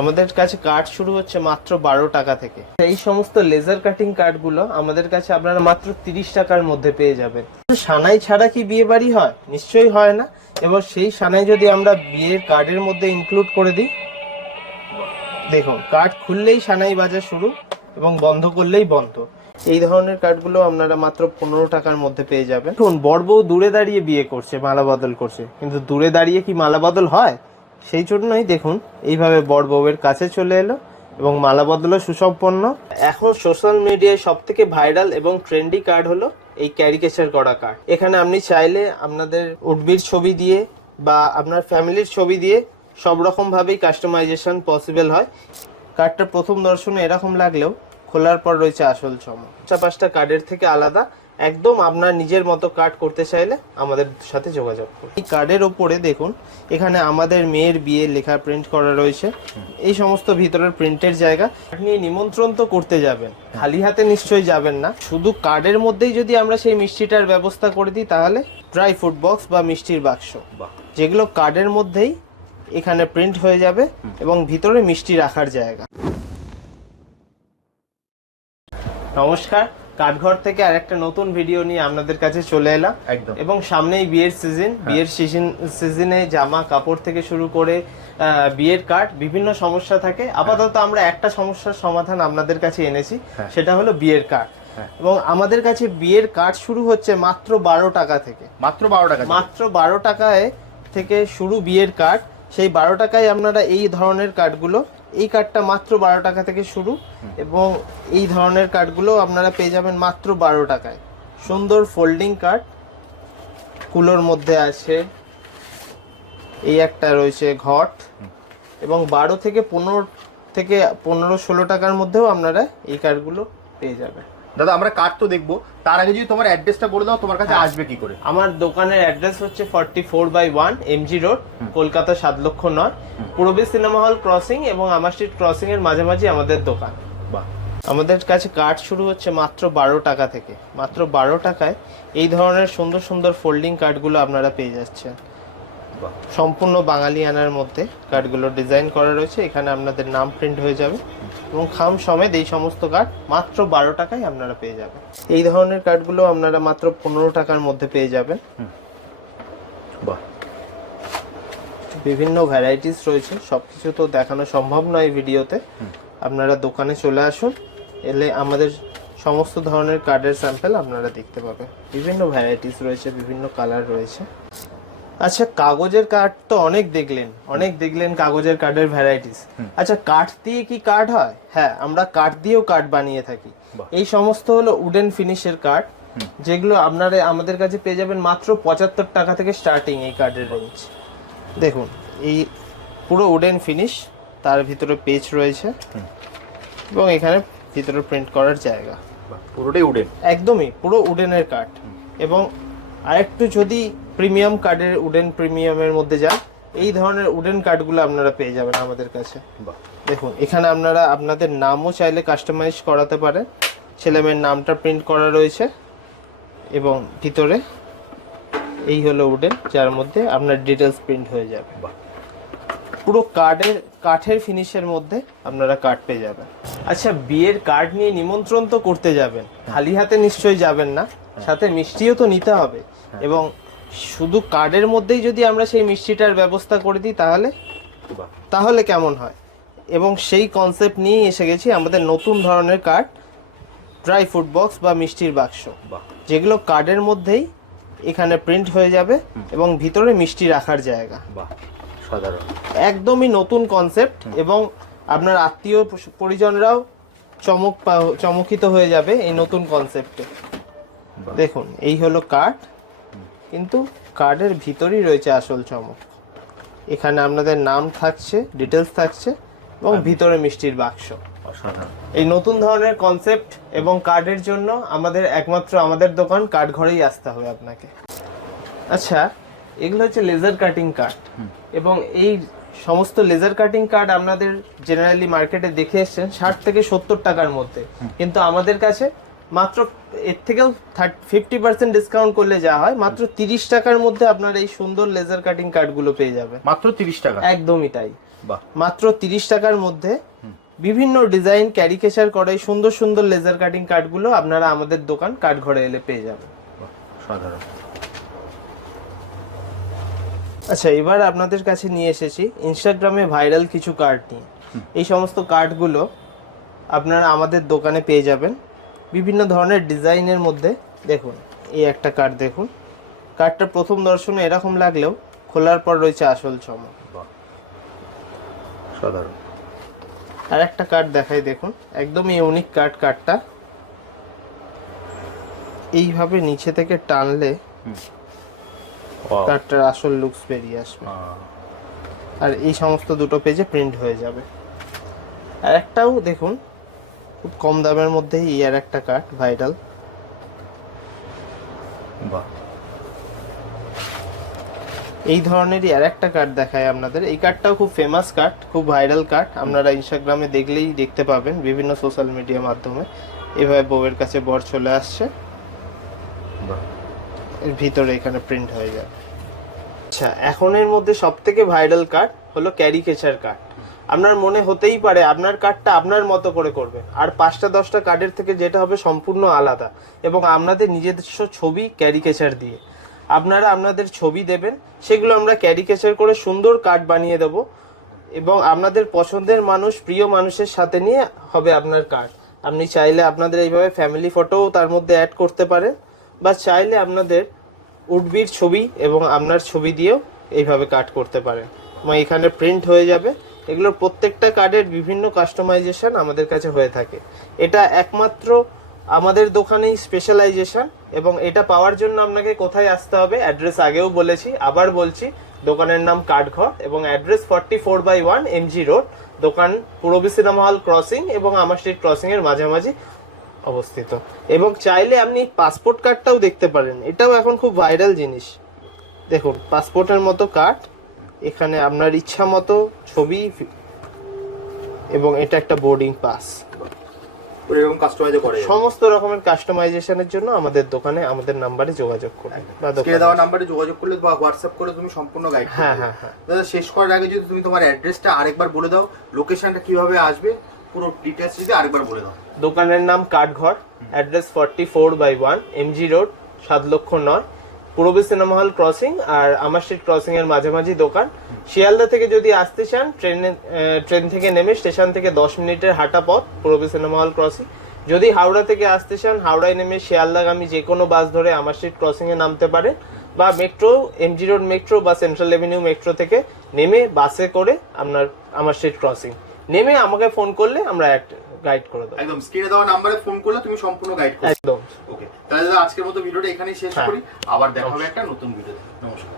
আমাদের কাছে কার্ড শুরু হচ্ছে মাত্র বারো টাকা থেকে। এই সমস্ত লেজার কাটিং কার্ডগুলো আমাদের কাছে আপনারা মাত্র তিরিশ টাকার মধ্যে পেয়ে যাবেন। সানাই ছাড়া কি বিয়ে বাড়ি হয়? নিশ্চয়ই হয় না। এবার সেই সানাই যদি আমরা বিয়ের কার্ডের মধ্যে ইনক্লুড করে দিই। দেখুন কার্ড খুললেই সানাই বাজার শুরু এবং বন্ধ করলেই বন্ধ। এই ধরনের কার্ডগুলো আপনারা মাত্র পনেরো টাকার মধ্যে পেয়ে যাবেন। দেখুন বর বউ দূরে দাঁড়িয়ে বিয়ে করছে, মালা বদল করছে। কিন্তু দূরে দাঁড়িয়ে কি মালা বদল হয়? সেই জন্যই দেখুন, এইভাবে বর বউয়ের কাছে চলে এলো এবং মালা বদলও সুসম্পন্ন। এখন সোশ্যাল মিডিয়ায় সব থেকে ভাইরাল এবং ট্রেন্ডি কার্ড হলো এই ক্যারিকেচার করা কার্ড এখানে আপনি চাইলে আপনাদের উডবির ছবি দিয়ে বা আপনার ফ্যামিলির ছবি দিয়ে সব রকমভাবেই কাস্টমাইজেশন পসিবল হয়। কার্ডটা প্রথম দর্শনে এরকম লাগলেও খোলার পর রয়েছে আসল চমক। চার পাঁচটা কার্ডের থেকে আলাদা একদম আপনার নিজের মতো কার্ড করতে চাইলে আমাদের সাথে যোগাযোগ করুন। এই কার্ডের ওপরে দেখুন এখানে আমাদের মেয়ের বিয়ে লেখা প্রিন্ট করা রয়েছে। এই সমস্ত ভিতরের প্রিন্টের জায়গা। আপনি নিমন্ত্রণ তো করতে যাবেন খালি হাতে নিশ্চয়ই যাবেন না। শুধু কার্ডের মধ্যেই যদি আমরা সেই মিষ্টিটার ব্যবস্থা করে দিই তাহলে ড্রাই ফ্রুট বক্স বা মিষ্টির বাক্স। যেগুলো কার্ডের মধ্যেই এখানে প্রিন্ট হয়ে যাবে এবং ভিতরে মিষ্টি রাখার জায়গা। নমস্কার। কাঠঘর থেকে আরেকটা নতুন ভিডিও নিয়ে আপনাদের কাছে চলে এলাম। একদম। এবং সামনেই বিয়ের সিজন বিয়ের সিজন সিজনে জামা কাপড় থেকে শুরু করে বিয়ের কার্ড বিভিন্ন সমস্যা থাকে। আপাতত আমরা একটা সমস্যার সমাধান আপনাদের কাছে এনেছি হ্যাঁ। সেটা হলো বিয়ের কার্ড হ্যাঁ। এবং আমাদের কাছে বিয়ের কার্ড শুরু হচ্ছে মাত্র বারো টাকা থেকে। মাত্র বারো টাকা মাত্র বারো টাকায় থেকে শুরু বিয়ের কার্ড সেই বারো টাকায় আপনারা এই ধরনের কার্ডগুলো এই কার্ডটা মাত্র বারো টাকা থেকে শুরু এবং এই ধরনের কার্ডগুলো আপনারা পেয়ে যাবেন মাত্র বারো টাকায়। সুন্দর ফোল্ডিং কার্ড কুলোর মধ্যে আছে এই একটা রয়েছে ঘট এবং বারো থেকে পনেরো থেকে পনেরো ষোলো টাকার মধ্যেও আপনারা এই কার্ডগুলো পেয়ে যাবেন। দাদা আমরা কার্ড তো দেখব। তার আগে যদি তোমার অ্যাড্রেসটা বলে দাও তোমার কাছে হ্যাঁ। আসবে কি করে? আমার দোকানের অ্যাড্রেস হচ্ছে forty four by one MG road Kolkata সাত লক্ষ নয়। পূর্বী সিনেমা হল ক্রসিং এবং আমার স্ট্রিট ক্রসিং এর মাঝামাঝি আমাদের দোকান। বাহ। আমাদের কাছে কার্ড শুরু হচ্ছে মাত্র বারো টাকা থেকে। মাত্র বারো টাকায় এই ধরনের সুন্দর সুন্দর ফোল্ডিং কার্ডগুলো আপনারা পেয়ে যাচ্ছেন। সম্পূর্ণ বাঙালি আনার মধ্যে কার্ডগুলো ডিজাইন করা রয়েছে। এখানে আপনাদের নাম প্রিন্ট হয়ে যাবে এবং খাম সমেত এই সমস্ত কার্ড মাত্র বারো টাকায় আপনারা পেয়ে যাবেন। এই ধরনের কার্ডগুলো আপনারা মাত্র পনেরো টাকার মধ্যে পেয়ে যাবেন। বাহ। বিভিন্ন ভ্যারাইটিস রয়েছে সব কিছু তো দেখানো সম্ভব নয় এই ভিডিওতে। আপনারা দোকানে চলে আসুন এলে আমাদের সমস্ত ধরনের কার্ডের স্যাম্পেল আপনারা দেখতে পাবেন। বিভিন্ন ভ্যারাইটিস রয়েছে বিভিন্ন কালার রয়েছে। আচ্ছা কাগজের কার্ড তো অনেক দেখলেন অনেক দেখলেন কাগজের কার্ডের ভ্যারাইটিস আচ্ছা কাঠ দিয়ে কি কার্ড হয়? হ্যাঁ আমরা কাঠ দিয়েও কার্ড বানিয়ে থাকি। এই সমস্ত হলো উডেন ফিনিশের কার্ড যেগুলো আপনারা আমাদের কাছে পেয়ে যাবেন মাত্র পঁচাত্তর টাকা থেকে স্টার্টিং এই কার্ডের রেঞ্জ দেখুন এই পুরো উডেন ফিনিশ তার ভিতরে পেজ রয়েছে এবং এখানে ভিতরে প্রিন্ট করার জায়গা। পুরোটাই উডেন একদমই পুরো উডেনের কাঠ এবং আরেকটু যদি প্রিমিয়াম কার্ডের উডেন প্রিমিয়ামের মধ্যে যান এই ধরনের উডেন কার্ডগুলো আপনারা পেয়ে যাবেন আমাদের কাছে। দেখুন এখানে আপনারা আপনাদের নামও চাইলে কাস্টমাইজ করাতে পারেন। ছেলেমেয়ের নামটা প্রিন্ট করা রয়েছে এবং ভিতরে এই হলো উডেন যার মধ্যে আপনার ডিটেলস প্রিন্ট হয়ে যাবে। পুরো কার্ডের কাঠের ফিনিশের মধ্যে আপনারা কার্ড পেয়ে যাবেন। আচ্ছা বিয়ের কার্ড নিয়ে নিমন্ত্রণ তো করতে যাবেন। খালি হাতে নিশ্চয়ই যাবেন না। সাথে মিষ্টিও তো নিতে হবে। এবং শুধু কার্ডের মধ্যেই যদি আমরা সেই মিষ্টিটার ব্যবস্থা করে দিই তাহলে তাহলে কেমন হয়? এবং সেই কনসেপ্ট নিয়েই এসে গেছি আমাদের নতুন ধরনের কার্ড ড্রাই ফ্রুট বক্স বা মিষ্টির বাক্স। যেগুলো কার্ডের মধ্যেই এখানে প্রিন্ট হয়ে যাবে এবং ভিতরে মিষ্টি রাখার জায়গা। বাহ সাধারণ। একদমই নতুন কনসেপ্ট এবং আপনার আত্মীয় পরিজনরাও চমক পা- চমকিত হয়ে যাবে এই নতুন কনসেপ্টে। দেখুন এই হলো কার্ড কিন্তু কার্ডের ভিতরেই রয়েছে আসল চমক। এখানে আপনাদের নাম থাকছে ডিটেলস থাকছে এবং ভিতরে মিষ্টির বাক্স। এই নতুন ধরনের কনসেপ্ট এবং কার্ডের জন্য আমাদের একমাত্র আমাদের দোকান কার্ড ঘরেই আসতে হবে আপনাকে। আচ্ছা এগুলো হচ্ছে লেজার কাটিং কার্ড এবং এই সমস্ত লেজার কাটিং কার্ড আপনাদের জেনারেলি মার্কেটে দেখে এসছেন ষাট থেকে সত্তর টাকার মধ্যে। কিন্তু আমাদের কাছে মাত্র এর থেকেও ফিফটি পার্সেন্ট ডিসকাউন্ট করলে যা হয় মাত্র তিরিশ টাকার মধ্যে আপনার এই সুন্দর লেজার কাটিং কার্ডগুলো পেয়ে যাবে। মাত্র তিরিশ টাকা? একদমই তাই। বাহ। মাত্র তিরিশ টাকার মধ্যে বিভিন্ন ডিজাইন ক্যারিকেচার করা এই সুন্দর সুন্দর লেজার কাটিং কার্ডগুলো আপনারা আমাদের দোকান কাঠঘরে এলে পেয়ে যাবেন। সাধারণ। আচ্ছা এবার আপনাদের কাছে নিয়ে এসেছি ইনস্টাগ্রামে ভাইরাল কিছু কার্ড নিয়ে। এই সমস্ত কার্ডগুলো আপনারা আমাদের দোকানে পেয়ে যাবেন। বিভিন্ন ধরনের ডিজাইনের মধ্যে দেখুন এই একটা কার্ড দেখুন। কার্ডটা প্রথম দর্শনে এরকম লাগলেও খোলার পর রয়েছে আসল চমক। সাধারণ। আর একটা কার্ড দেখাই দেখুন একদম ইউনিক কার্ড কার্ডটা এইভাবে নিচে থেকে টানলে. কার্ডটার আসল লুকস বেরিয়ে আসবে। আর এই সমস্ত দুটো পেজে প্রিন্ট হয়ে যাবে। আর একটাও দেখুন খুব কম দামের মধ্যেই এই আর একটা কার্ড ভাইরাল। বাহ। এই ধরনেরই আর একটা কার্ড দেখায় আপনাদের। এই কার্ডটাও খুব ফেমাস কার্ড খুব ভাইরাল কার্ড। আপনারা ইনস্টাগ্রামে দেখলেই দেখতে পাবেন বিভিন্ন সোশ্যাল মিডিয়া মাধ্যমে। এভাবে বউয়ের কাছে বর চলে আসছে। বাহ। এর ভিতরে এখানে প্রিন্ট হয়ে যাবে। আচ্ছা এখন এর মধ্যে সব থেকে ভাইরাল কার্ড হলো ক্যারিকেচার কার্ড আপনার মনে হতেই পারে আপনার কার্ডটা আপনার মতো করে করবেন আর পাঁচটা, দশটা কার্ডের থেকে যেটা হবে সম্পূর্ণ আলাদা এবং আপনাদের নিজস্ব ছবি ক্যারিকেচার দিয়ে। আপনারা আপনাদের ছবি দেবেন, সেগুলো আমরা ক্যারিকেচার করে সুন্দর কার্ড বানিয়ে দেব এবং আপনাদের পছন্দের মানুষ, প্রিয় মানুষের সাথে নিয়ে হবে আপনার কার্ড আপনি চাইলে আপনাদের এইভাবে ফ্যামিলি ফটোও তার মধ্যে অ্যাড করতে পারেন বা চাইলে আপনাদের উডবির ছবি এবং আপনার ছবি দিয়েও এইভাবে কাট করতে পারেন। এবং এখানে প্রিন্ট হয়ে যাবে। এগুলোর প্রত্যেকটা কার্ডের বিভিন্ন কাস্টমাইজেশন আমাদের কাছে হয়ে থাকে। এটা একমাত্র আমাদের দোকানেই স্পেশালাইজেশন এবং এটা পাওয়ার জন্য আপনাকে কোথায় আসতে হবে অ্যাড্রেস আগেও বলেছি, আবার বলছি, দোকানের নাম কাঠঘর এবং address forty four by one MG road দোকান পূরবী সিনেমা হল ক্রসিং এবং আমার স্ট্রিট ক্রসিং এর মাঝামাঝি অবস্থিত। এবং চাইলে আপনি পাসপোর্ট কার্ডটাও দেখতে পারেন। এটাও এখন খুব ভাইরাল জিনিস। দেখুন পাসপোর্টের মতো কার্ড এখানে আপনার ইচ্ছা মতো ছবি এবং এটা একটা বোর্ডিং পাস এরকম কাস্টমাইজ করে। সমস্ত রকমের কাস্টমাইজেশনের জন্য আমাদের দোকানে আমাদের নাম্বারে যোগাযোগ করুন বা দোকানে। দেওয়া নাম্বারে যোগাযোগ করলে বা হোয়াটসঅ্যাপ করলে তুমি সম্পূর্ণ গাইড হ্যাঁ হ্যাঁ হ্যাঁ। শেষ করার আগে যদি তুমি তোমার অ্যাড্রেসটা আরেকবার বলে দাও লোকেশনটা কীভাবে আসবে পুরো ডিটেলস যদি আরেকবার বলে দাও। দোকানের নাম Kathghar address forty four by one MG road সাত লক্ষ নয়। পূর্বী সিনেমা হল ক্রসিং আর আমার স্ট্রিট ক্রসিং এর মাঝামাঝি দোকান। শিয়ালদা থেকে যদি আসতে চান, ট্রেনে ট্রেন থেকে নেমে স্টেশন থেকে দশ মিনিটের হাঁটা পথ, পূর্বী সিনেমা হল ক্রসিং। যদি হাওড়া থেকে আসতে চান, হাওড়ায় নেমে শিয়ালদাগামী যে কোনো বাস ধরে আমার স্ট্রিট ক্রসিং এ নামতে পারে বা মেট্রো, এমজি রোড মেট্রো বা সেন্ট্রাল এভিনিউ মেট্রো থেকে নেমে বাসে করে আপনার, আমার স্ট্রিট ক্রসিং। নেমে আমাকে ফোন করলে আমরা গাইড করে দেবো। একদম স্ক্রিনে দেওয়া নাম্বারে ফোন করলে তুমি সম্পূর্ণ গাইড করবে একদম। ওকে তাহলে আজকের মতো ভিডিওটা এখানেই শেষ হ্যাঁ। করি। আবার দেখা হবে একটা নতুন ভিডিও নমস্কার।